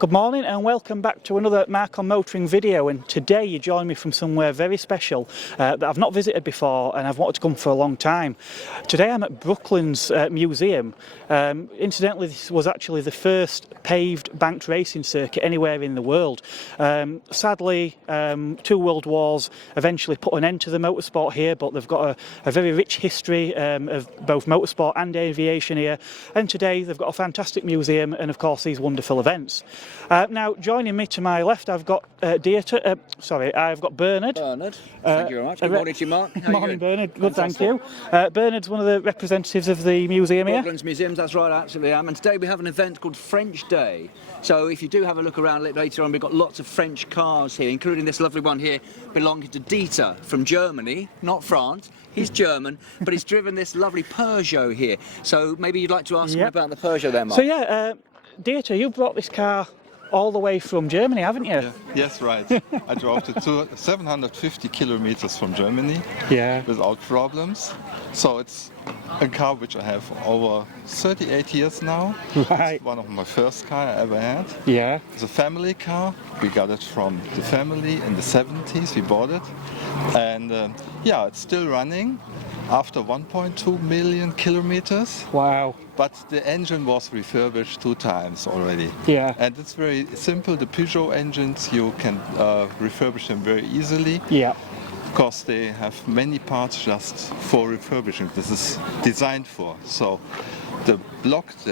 Good morning and welcome back to another Mark on Motoring video, and today you join me from somewhere very special that I've not visited before and I've wanted to come for a long time. Today I'm at Brooklands Museum. Incidentally, this was actually the first paved banked racing circuit anywhere in the world. Sadly, two world wars eventually put an end to the motorsport here, but they've got a very rich history of both motorsport and aviation here, and today they've got a fantastic museum and of course these wonderful events. Now, joining me to my left, I've got I've got Bernard. Bernard, thank you very much. Good morning to you, Mark. How Morning, Bernard. Good, Fantastic. thank you. Bernard's one of the representatives of the museum here. Brooklands Museums, that's right, I absolutely am. And today we have an event called French Day. So if you do have a look around later on, we've got lots of French cars here, including this lovely one here belonging to Dieter from Germany, not France. He's German, but he's driven this lovely Peugeot here. So maybe you'd like to ask him about the Peugeot there, Mark. So yeah, Dieter, you brought this car all the way from Germany, haven't you? Yeah, yes, right. I drove to 750 kilometers from Germany without problems. So it's a car which I have over 38 years now. Right. It's one of my first car I ever had. Yeah. It's a family car. We got it from the family in the 70s. We bought it. And yeah, it's still running after 1.2 million kilometers. Wow. But the engine was refurbished 2 times already. Yeah. And it's very simple. The Peugeot engines, you can refurbish them very easily. Yeah. Because they have many parts just for refurbishing. This is designed for. So the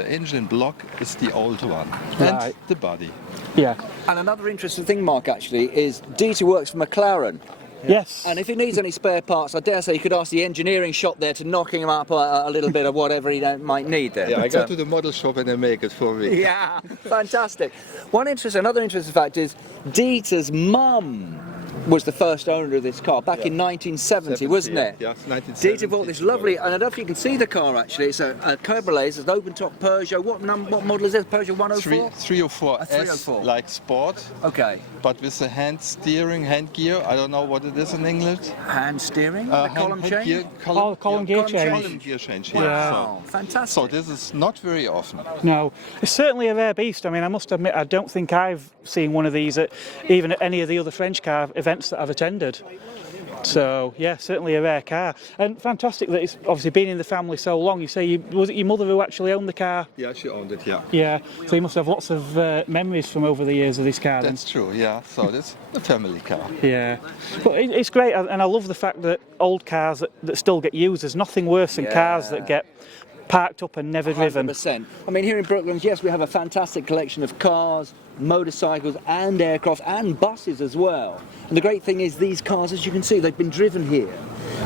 engine block is the old one. Right. And the body. Yeah. And another interesting thing, Mark, actually, is Dieter works for McLaren. Yes. And if he needs any spare parts, I dare say you could ask the engineering shop there to knock him up a little bit of whatever he might need there. Yeah, But, I go to the model shop and they make it for me. yeah, fantastic. Another interesting fact is Dieter's mum was the first owner of this car back in 1970, wasn't it? Yeah, 1970. Dieter bought this lovely, and I don't know if you can see the car actually, it's a cabriolet, it's an open top Peugeot. What model is this? Peugeot 104? 304 A 304. S, like sport, Okay. but with a hand steering, hand gear. I don't know what it is in English. Hand steering? The column hand change? gear, Column gear change. Column gear change, Wow, yeah. fantastic. So this is not very often. No, it's certainly a rare beast. I mean, I must admit, I don't think I've seen one of these even at any of the other French car events that I've attended. So yeah, certainly a rare car, and fantastic that it's obviously been in the family so long. You say was it your mother who actually owned the car? Yeah, she owned it, yeah. Yeah, so you must have lots of memories from over the years of this car then. That's true, yeah. So this a family car. Yeah, but it's great, and I love the fact that old cars that still get used. There's nothing worse than cars that get parked up and never driven. 100%. I mean, here in Brooklands, yes, we have a fantastic collection of cars, motorcycles and aircraft and buses as well. And the great thing is these cars, as you can see, they've been driven here.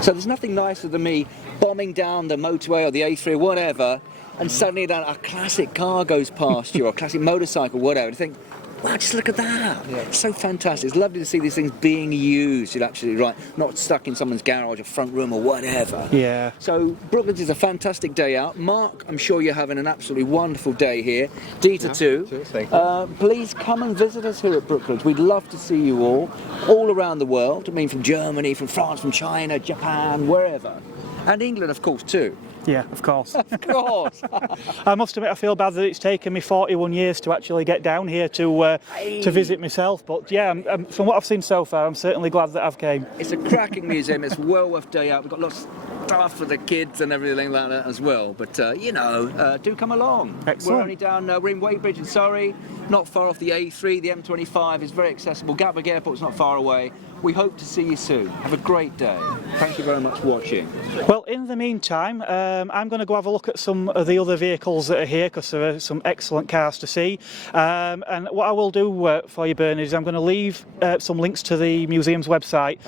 So there's nothing nicer than me bombing down the motorway or the A3 or whatever, and suddenly a classic car goes past you, or a classic motorcycle, whatever, and you think, wow, just look at that. Yeah. It's so fantastic. It's lovely to see these things being used. You're absolutely right. Not stuck in someone's garage or front room or whatever. Yeah. So Brooklands is a fantastic day out. Mark, I'm sure you're having an absolutely wonderful day here. Dieter too. Thank you. Please come and visit us here at Brooklands. We'd love to see you all around the world. I mean, from Germany, from France, from China, Japan, wherever. And England, of course, too. Yeah, of course. Of course. I must admit, I feel bad that it's taken me 41 years to actually get down here to visit myself. But yeah, from what I've seen so far, I'm certainly glad that I've came. It's a cracking museum. It's well worth a day out. We've got lots of stuff for the kids and everything like that as well. But do come along. Excellent. We're only down. We're in Weybridge in Surrey, not far off the A3. The M25 is very accessible. Gatwick Airport's not far away. We hope to see you soon. Have a great day. Thank you very much for watching. Well, in the meantime, I'm going to go have a look at some of the other vehicles that are here, because there are some excellent cars to see. And what I will do for you, Bernard, is I'm going to leave some links to the museum's website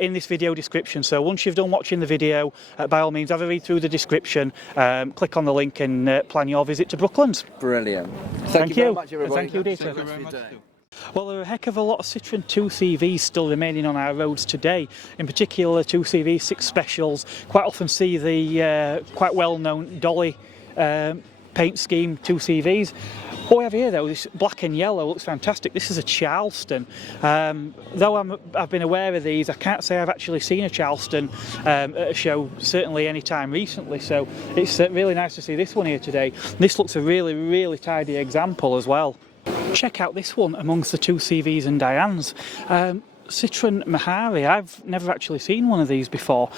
in this video description. So once you've done watching the video, by all means, have a read through the description, click on the link and plan your visit to Brooklands. Brilliant. Thank you very much, everybody. Thank you, Dieter. Thank you very much. Well, there are a heck of a lot of Citroën 2CVs still remaining on our roads today. In particular, 2CV 6 Specials. Quite often see the quite well-known Dolly paint scheme 2CVs. What we have here though, this black and yellow looks fantastic. This is a Charleston. Though I've been aware of these, I can't say I've actually seen a Charleston at a show, certainly any time recently. So it's really nice to see this one here today. This looks a really, really tidy example as well. Check out this one amongst the two CVs and Dianes. Citroen Mahari. I've never actually seen one of these before.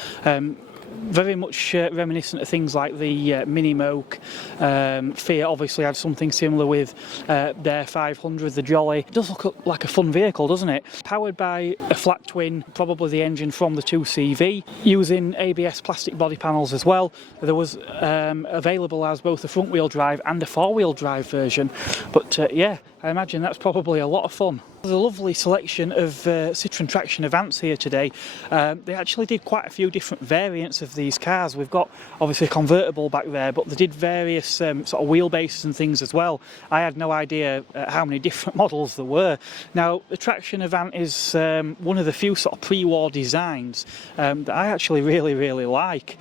Very much reminiscent of things like the Mini Moke. Fiat obviously had something similar with their 500, the Jolly. It does look like a fun vehicle, doesn't it? Powered by a flat twin, probably the engine from the 2CV, using ABS plastic body panels as well. There was available as both a front wheel drive and a four wheel drive version, but yeah, I imagine that's probably a lot of fun. There's a lovely selection of Citroen Traction Avants here today. They actually did quite a few different variants of these cars. We've got obviously a convertible back there, but they did various sort of wheelbases and things as well. I had no idea how many different models there were. Now, the Traction Avant is one of the few sort of pre-war designs that I actually really like.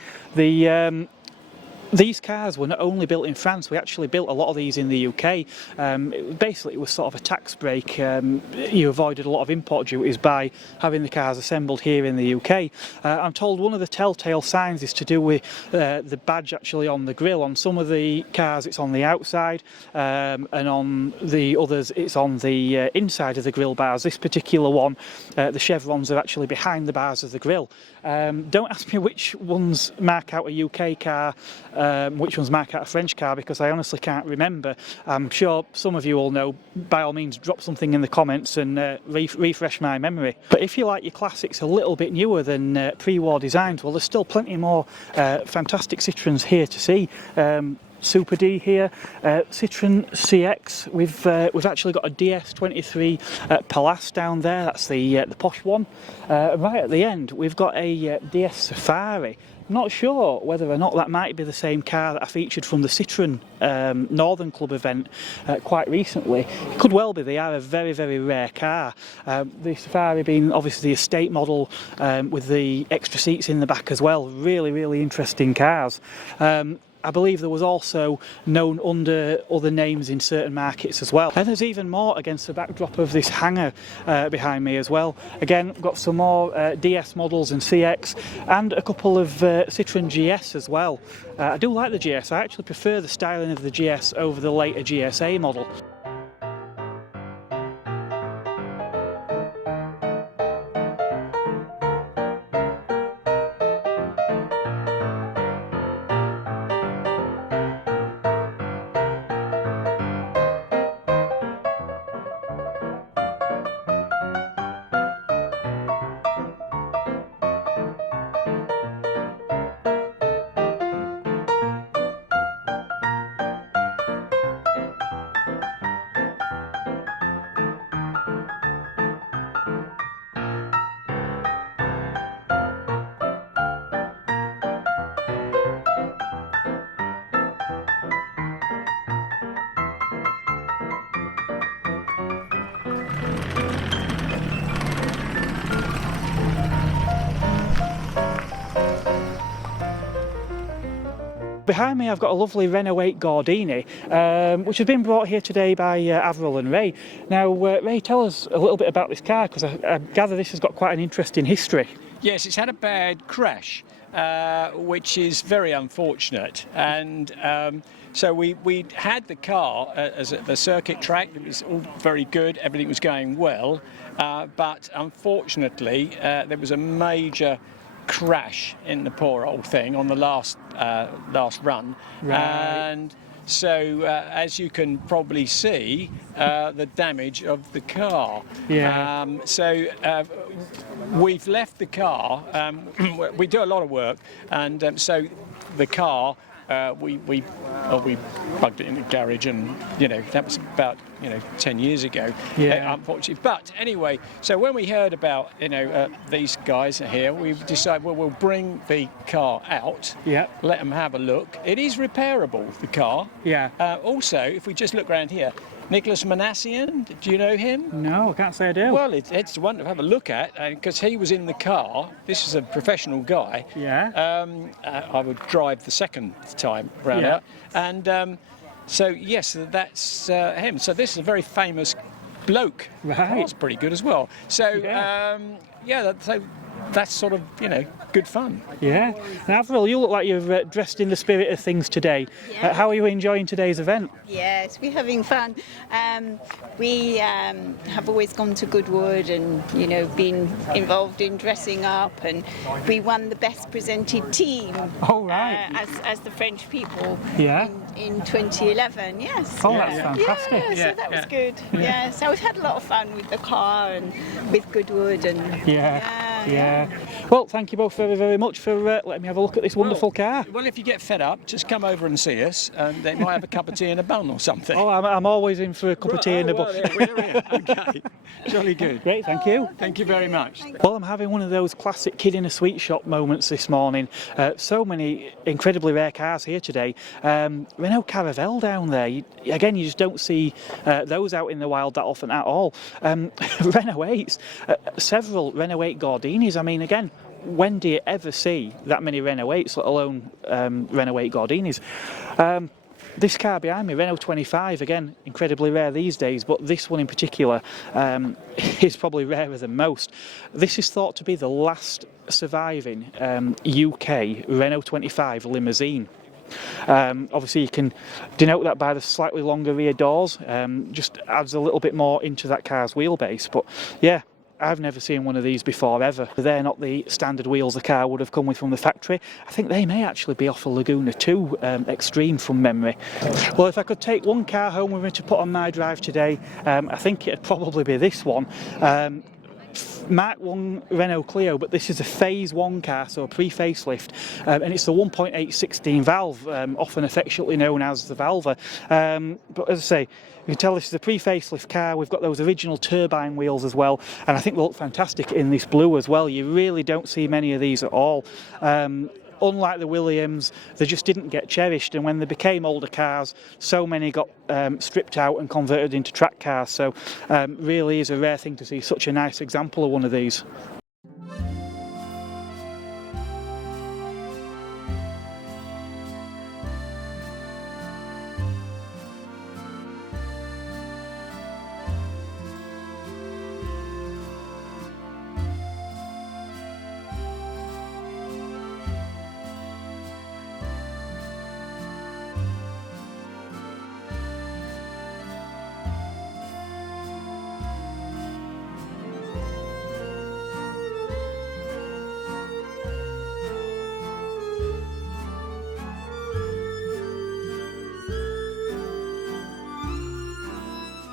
These cars were not only built in France, we actually built a lot of these in the UK. It was sort of a tax break. You avoided a lot of import duties by having the cars assembled here in the UK. I'm told one of the telltale signs is to do with the badge actually on the grille. On some of the cars it's on the outside, and on the others it's on the inside of the grille bars. This particular one, the chevrons are actually behind the bars of the grille. Don't ask me which ones mark out a UK car, which ones mark out a French car, because I honestly can't remember. I'm sure some of you all know. By all means, drop something in the comments and refresh my memory. But if you like your classics a little bit newer than pre-war designs, well, there's still plenty more fantastic Citroens here to see. Super D here, Citroen CX. We've actually got a DS23 Palace down there. That's the posh one. Right at the end, we've got a DS Safari. I'm not sure whether or not that might be the same car that I featured from the Citroen Northern Club event quite recently. It could well be. They are a very rare car. The Safari being obviously the estate model with the extra seats in the back as well. Really interesting cars. I believe there was also known under other names in certain markets as well. And there's even more against the backdrop of this hangar behind me as well. Again, got some more DS models and CX and a couple of Citroen GS as well. I do like the GS. I actually prefer the styling of the GS over the later GSA model. Behind me I've got a lovely Renault 8 Gordini, which has been brought here today by Avril and Ray. Now Ray, tell us a little bit about this car, because I gather this has got quite an interesting history. Yes, it's had a bad crash, which is very unfortunate, and so we had the car as at the circuit track. It was all very good, everything was going well, but unfortunately there was a major crash in the poor old thing on the last run, right. And so as you can probably see, the damage of the car. Yeah. We've left the car. We do a lot of work, and so the car we plugged it in the garage, and that was about 10 years ago. Yeah. Unfortunately, but anyway, so when we heard about these guys here, we decided, well, we'll bring the car out. Yeah. Let them have a look. It is repairable, the car. Yeah. Also, if we just look around here, Nicholas Manassian, do you know him? No, I can't say I do. Well, it's one to have a look at, because he was in the car. This is a professional guy. Yeah. I would drive the second time round out. And so, yes, that's him. So this is a very famous bloke. Right. That's pretty good as well. So, Yeah. so that's sort of, you know, good fun. Yeah. Now, Avril, you look like you've dressed in the spirit of things today. Yeah. How are you enjoying today's event? Yes, we're having fun. We have always gone to Goodwood and, you know, been involved in dressing up, and we won the best presented team. Oh, right. As the French people. Yeah. In 2011, yes. Oh, that's fantastic. Yeah, so that was good. Yeah. So we've had a lot of fun with the car and with Goodwood and. Yeah. Well, thank you both very, very much for letting me have a look at this wonderful car. Well, if you get fed up, just come over and see us, and they might have a cup of tea and a bun or something. Oh, I'm always in for a cup of tea and a bun. We're here. Okay. Jolly good. Great, thank you. Thank you very much. Well, I'm having one of those classic kid in a sweet shop moments this morning. So many incredibly rare cars here today. Renault Caravelle down there. Again, you just don't see those out in the wild that often at all. Renault 8s, several Renault 8 Gordinis. I mean, again, when do you ever see that many Renault 8s, let alone Renault 8 Gordinis? This car behind me, Renault 25, again, incredibly rare these days, but this one in particular is probably rarer than most. This is thought to be the last surviving UK Renault 25 limousine. Obviously you can denote that by the slightly longer rear doors, just adds a little bit more into that car's wheelbase, but yeah, I've never seen one of these before ever. They're not the standard wheels the car would have come with from the factory. I think they may actually be off a Laguna 2 Extreme from memory. Well, if I could take one car home with me to put on my drive today, I think it'd probably be this one. Mark 1 Renault Clio, but this is a Phase 1 car, so a pre-facelift, and it's the 1.8 16 valve, often affectionately known as the Valva. But as I say, you can tell this is a pre-facelift car. We've got those original turbine wheels as well, and I think they look fantastic in this blue as well. You really don't see many of these at all. Unlike the Williams, they just didn't get cherished, and when they became older cars, so many got stripped out and converted into track cars. So really is a rare thing to see such a nice example of one of these.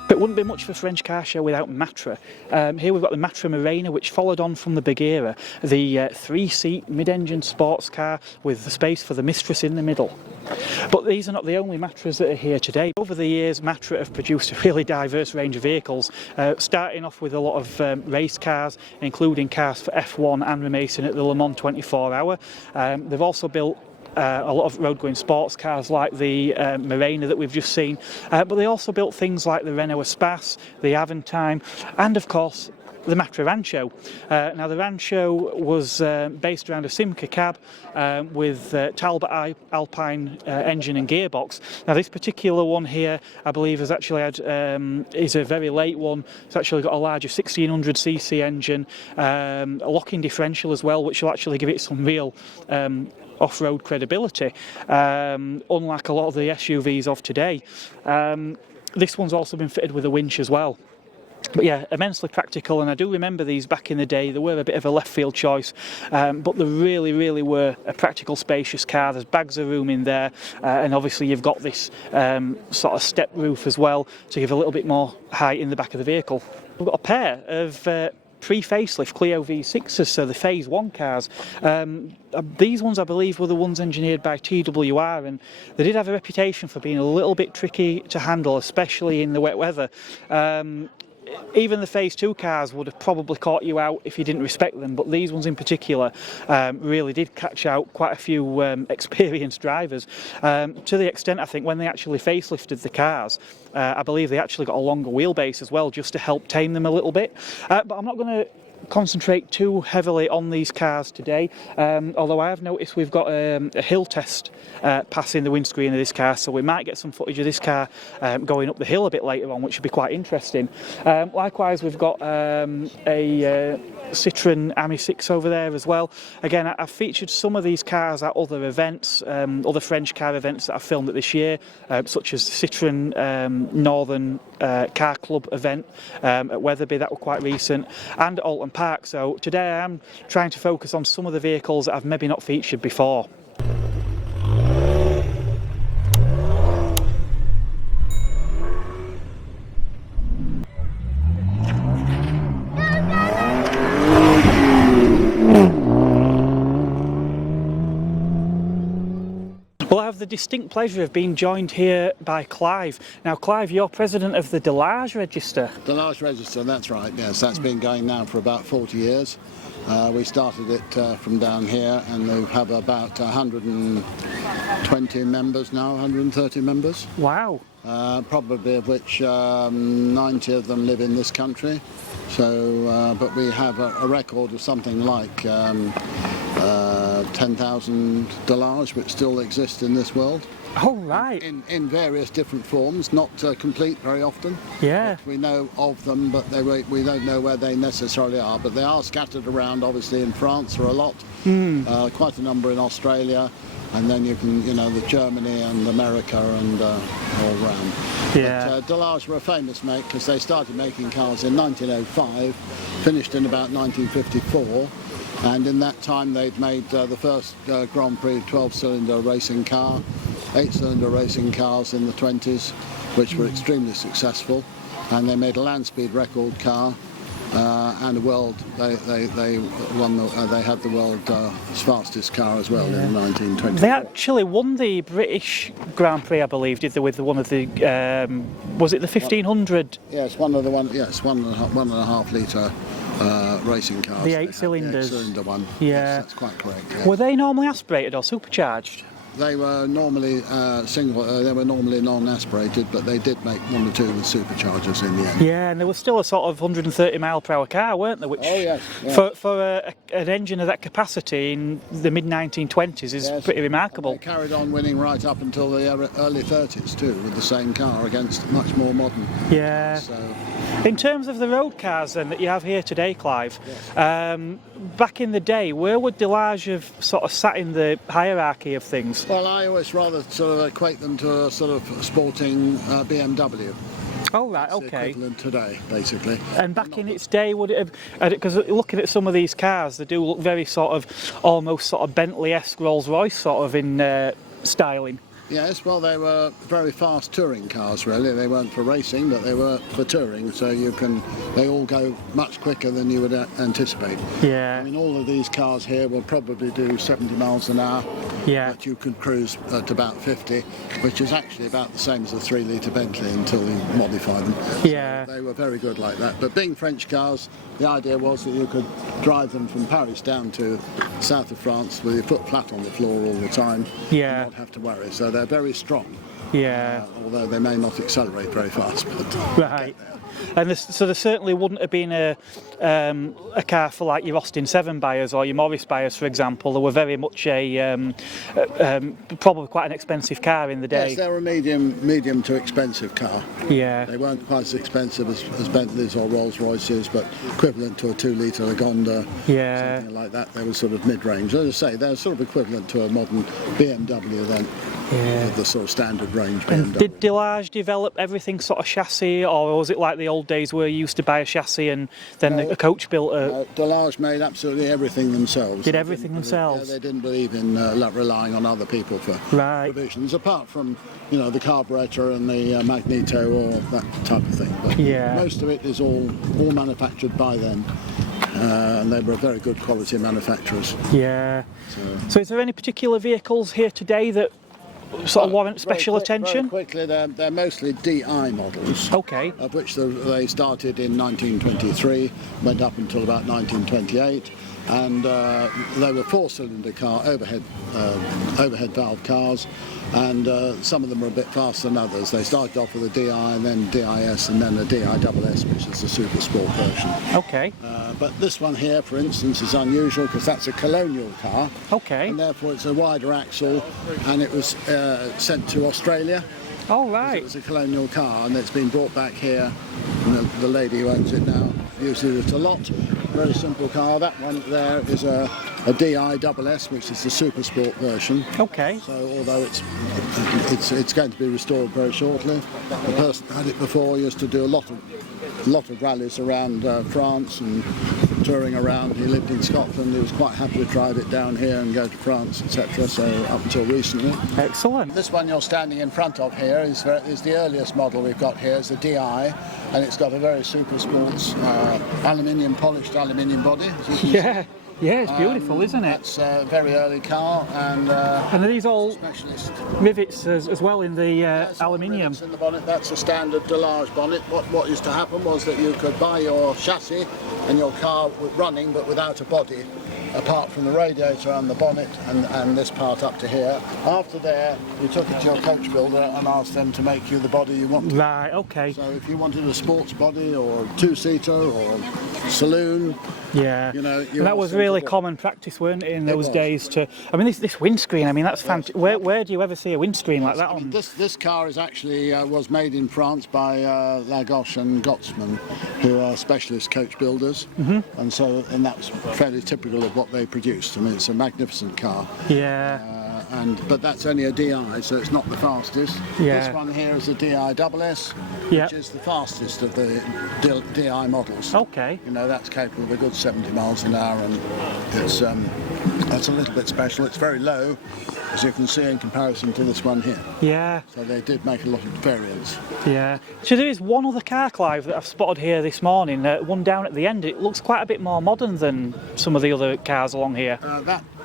It wouldn't be much of a French car show without Matra. Here we've got the Matra Marina, which followed on from the Bagheera, the three-seat mid-engine sports car with the space for the mistress in the middle. But these are not the only Matras that are here today. Over the years, Matra have produced a really diverse range of vehicles, starting off with a lot of race cars, including cars for F1 and racing at the Le Mans 24 Hour. They've also built a lot of road-going sports cars like the Marina that we've just seen, but they also built things like the Renault Espace, the Aventime, and of course the Matra Rancho. Now the Rancho was based around a Simca cab with Talbot Alpine engine and gearbox. Now this particular one here, I believe, has actually had is a very late one. It's actually got a larger 1600cc engine, a lock-in differential as well, which will actually give it some real off-road credibility, unlike a lot of the SUVs of today. This one's also been fitted with a winch as well. But yeah, immensely practical, and I do remember these back in the day. They were a bit of a left field choice, but they really were a practical, spacious car. There's bags of room in there, and obviously you've got this sort of step roof as well to give a little bit more height in the back of the vehicle. We've got a pair of pre-facelift Clio V6s, so the Phase 1 cars. These ones, I believe, were the ones engineered by TWR, and they did have a reputation for being a little bit tricky to handle, especially in the wet weather. Even the Phase 2 cars would have probably caught you out if you didn't respect them, but these ones in particular really did catch out quite a few experienced drivers, to the extent, I think, when they actually facelifted the cars, I believe they actually got a longer wheelbase as well, just to help tame them a little bit. But I'm not going to concentrate too heavily on these cars today, although I have noticed we've got a hill test passing the windscreen of this car, so we might get some footage of this car going up the hill a bit later on, which should be quite interesting. Likewise, we've got a Citroen Ami 6 over there as well. Again, I've featured some of these cars at other events, other French car events that I've filmed at this year, such as the Citroen Northern Car Club event at Wetherby, that were quite recent, and at Alton Park. So today I am trying to focus on some of the vehicles that I've maybe not featured before. Well, I have the distinct pleasure of being joined here by Clive. Now, Clive, you're president of the Delage Register. Delage Register, that's right, yes. That's been going now for about 40 years. We started it from down here, and we have about 120 members now, 130 members. Wow. Probably of which 90 of them live in this country. So, but we have a record of something like 10,000 Delage which still exist in this world. Oh, right. In various different forms, not complete very often. Yeah. But we know of them, but we don't know where they necessarily are. But they are scattered around, obviously, in France for a lot, quite a number in Australia, and then you can, the Germany and America and all round. Yeah. But Delage were a famous make because they started making cars in 1905, finished in about 1954. And in that time they'd made the first Grand Prix 12-cylinder racing car, 8-cylinder racing cars in the 20s, which were extremely successful. And they made a land speed record car and a world. They had the world's fastest car as well in 1920. They actually won the British Grand Prix, I believe, did they, with one of the was it the 1500? Yes, one and a half litre. Racing cars. The 8 cylinders. The 8-cylinder one. Yeah. Yes, that's quite correct. Yeah. Were they normally aspirated or supercharged? They were normally they were normally non-aspirated, but they did make one or two with superchargers in the end. Yeah, and there was still a sort of 130 mile per hour car, weren't there? Which, yes. for an engine of that capacity in the mid 1920s is pretty remarkable. And they carried on winning right up until the early 30s too, with the same car against much more modern. Yeah. So. In terms of the road cars then that you have here today, Clive, Yes. Back in the day, where would Delage have sort of sat in the hierarchy of things? Well, I always rather sort of equate them to a sort of sporting BMW. Oh, right, It's the okay. equivalent today, basically. And back in its day, would it have? Because looking at some of these cars, they do look very sort of almost sort of Bentley-esque, Rolls-Royce sort of in styling. Yes, well, they were very fast touring cars, really. They weren't for racing, but they were for touring, so they all go much quicker than you would anticipate. Yeah. I mean, all of these cars here will probably do 70 miles an hour, Yeah. but you could cruise at about 50, which is actually about the same as a 3-litre Bentley until you modify them. Yeah. So they were very good like that. But being French cars, the idea was that you could drive them from Paris down to south of France with your foot flat on the floor all the time. Yeah. And not have to worry. So they're very strong. Yeah. Although they may not accelerate very fast. But Right. And so there certainly wouldn't have been a car for like your Austin 7 buyers or your Morris buyers, for example. They were very much probably quite an expensive car in the day. yes, they're a medium to expensive car. Yeah. They weren't quite as expensive as Bentleys or Rolls Royces, but equivalent to a 2-litre Lagonda, Yeah. something like that. They were sort of mid-range. As I say, they're sort of equivalent to a modern BMW then, the sort of standard range BMW. Did Delage develop everything sort of chassis, or was it like the old days where you used to buy a chassis and then a coach built a... Delage made absolutely everything themselves. Did everything themselves? They didn't believe in relying on other people for provisions, apart from, the carburetor and the magneto or that type of thing. But most of it is all manufactured by them. And they were very good quality manufacturers. Yeah. So is there any particular vehicles here today that sort of warrant special attention? Very quickly, they're mostly DI models. Okay. Of which they started in 1923, went up until about 1928. and they were four-cylinder car, overhead valve cars, and some of them were a bit faster than others. They started off with a DI and then DIS and then a DISS, which is the super sport version. Okay. But this one here, for instance, is unusual because that's a colonial car. Okay. And therefore it's a wider axle, and it was sent to Australia. Oh, right. It was a colonial car, and it's been brought back here, and the lady who owns it now uses it a lot. Very simple car. That one there is a DISS, which is the super sport version. Okay. So although it's going to be restored very shortly, the person who had it before used to do a lot of rallies around France and touring around. He lived in Scotland. He was quite happy to drive it down here and go to France, etc. So up until recently. Excellent. This one you're standing in front of here is the earliest model we've got here. It's a DI, and it's got a very super sports polished aluminium body. Yeah. Yeah, it's beautiful, isn't it? It's a very early car, and are these all specialist rivets as well in the aluminium? In the bonnet, that's a standard Delage bonnet. What used to happen was that you could buy your chassis and your car running, but without a body, apart from the radiator and the bonnet and this part up to here. After there, you took it to your coach builder and asked them to make you the body you wanted. Right, okay. So if you wanted a sports body or two-seater or saloon, yeah, you know, and that was really common practice, weren't it, in those days? I mean, this windscreen, I mean, that's fantastic. Where do you ever see a windscreen like that on? This car is actually was made in France by Lagos and Gottsman, who are specialist coach builders, and that's fairly typical of what they produced. I mean, it's a magnificent car. Yeah. But that's only a DI, so it's not the fastest. Yeah. This one here is a DISS, which is the fastest of the DI models. Okay. You know, that's capable of a good 70 miles an hour, and it's that's a little bit special. It's very low, as you can see, in comparison to this one here. Yeah. So they did make a lot of variants. Yeah. So there is one other car, Clive, that I've spotted here this morning, one down at the end. It looks quite a bit more modern than some of the other cars along here.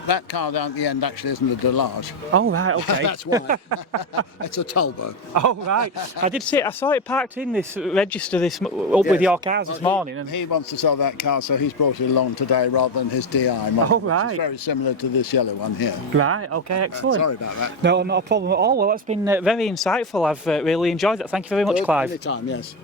That car down at the end actually isn't a Delage. Oh, right, okay. That's why. It's a Talbot. Oh, right. I saw it parked in this register with your cars this morning. And he wants to sell that car, so he's brought it along today rather than his DI model. Oh, right. Which is very similar to this yellow one here. Right, okay, excellent. Sorry about that. No, not a problem at all. Well, that's been very insightful. I've really enjoyed that. Thank you very much, Clive. Anytime, yes.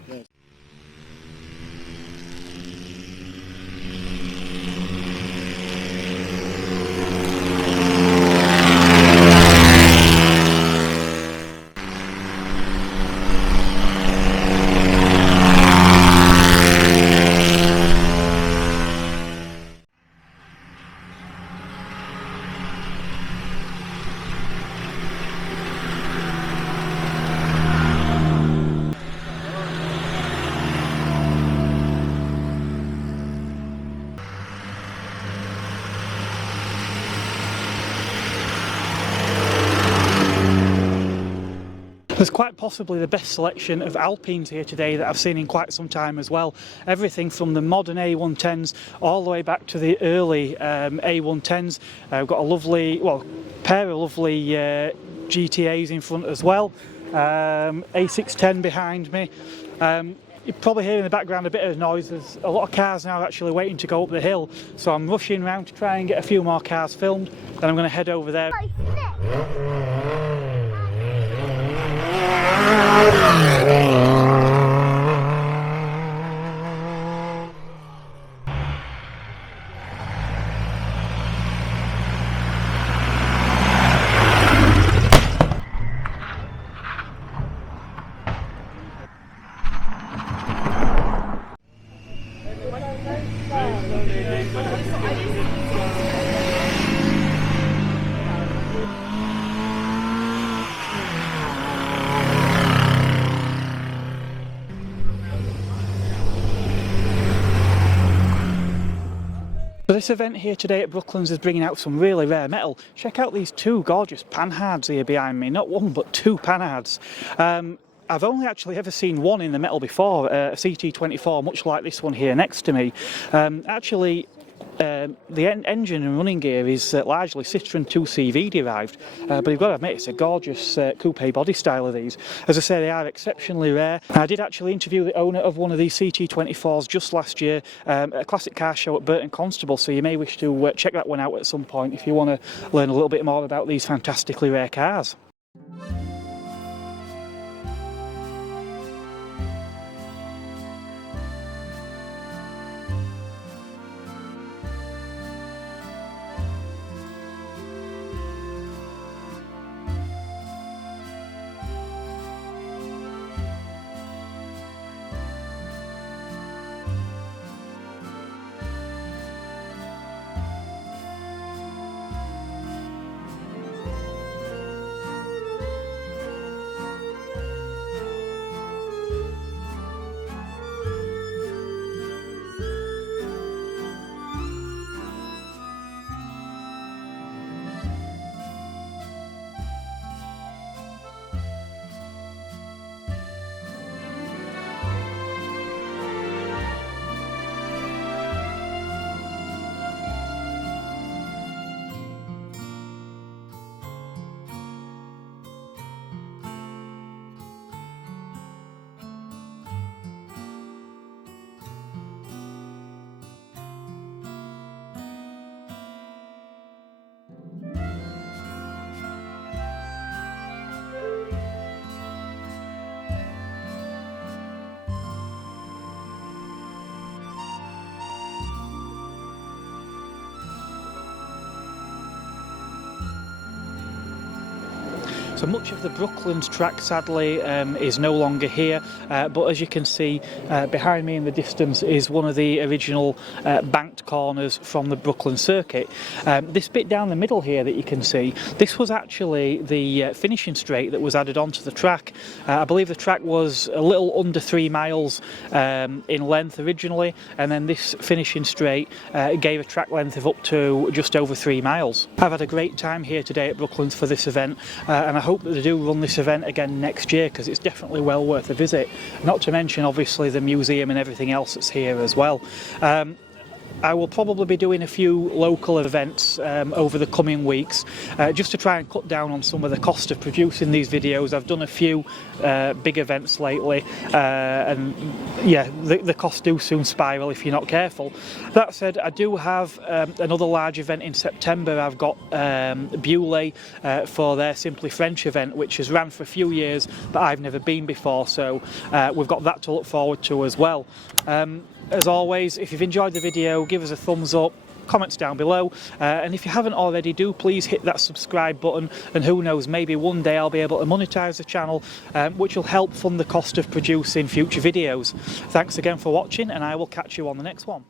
There's quite possibly the best selection of Alpines here today that I've seen in quite some time as well. Everything from the modern A110s all the way back to the early A110s. We've got a pair of lovely GTAs in front as well. A610 behind me. You're probably hearing in the background a bit of noise. There's a lot of cars now actually waiting to go up the hill, so I'm rushing around to try and get a few more cars filmed. Then I'm going to head over there. So this event here today at Brooklands is bringing out some really rare metal. Check out these two gorgeous panhards here behind me. Not one, but two panhards. I've only actually ever seen one in the metal before, a CT24, much like this one here next to me. Actually, engine and running gear is largely Citroën 2CV derived, but you've got to admit it's a gorgeous coupe body style of these. As I say, they are exceptionally rare. I did actually interview the owner of one of these CT24s just last year at a classic car show at Burton Constable, so you may wish to check that one out at some point if you want to learn a little bit more about these fantastically rare cars. So much of the Brooklands track, sadly, is no longer here, but as you can see behind me in the distance is one of the original banked corners from the Brooklands circuit. This bit down the middle here that you can see, this was actually the finishing straight that was added onto the track. I believe the track was a little under 3 miles in length originally, and then this finishing straight gave a track length of up to just over 3 miles. I've had a great time here today at Brooklands for this event, and I hope that they do run this event again next year, because it's definitely well worth a visit, not to mention obviously the museum and everything else that's here as well. I will probably be doing a few local events over the coming weeks, just to try and cut down on some of the cost of producing these videos. I've done a few big events lately, and yeah, the costs do soon spiral if you're not careful. That said, I do have another large event in September. I've got Bewley for their Simply French event, which has ran for a few years, but I've never been before, so we've got that to look forward to as well. As always, if you've enjoyed the video, give us a thumbs up, comments down below, and if you haven't already, do please hit that subscribe button, and who knows, maybe one day I'll be able to monetize the channel, which will help fund the cost of producing future videos. Thanks again for watching, and I will catch you on the next one.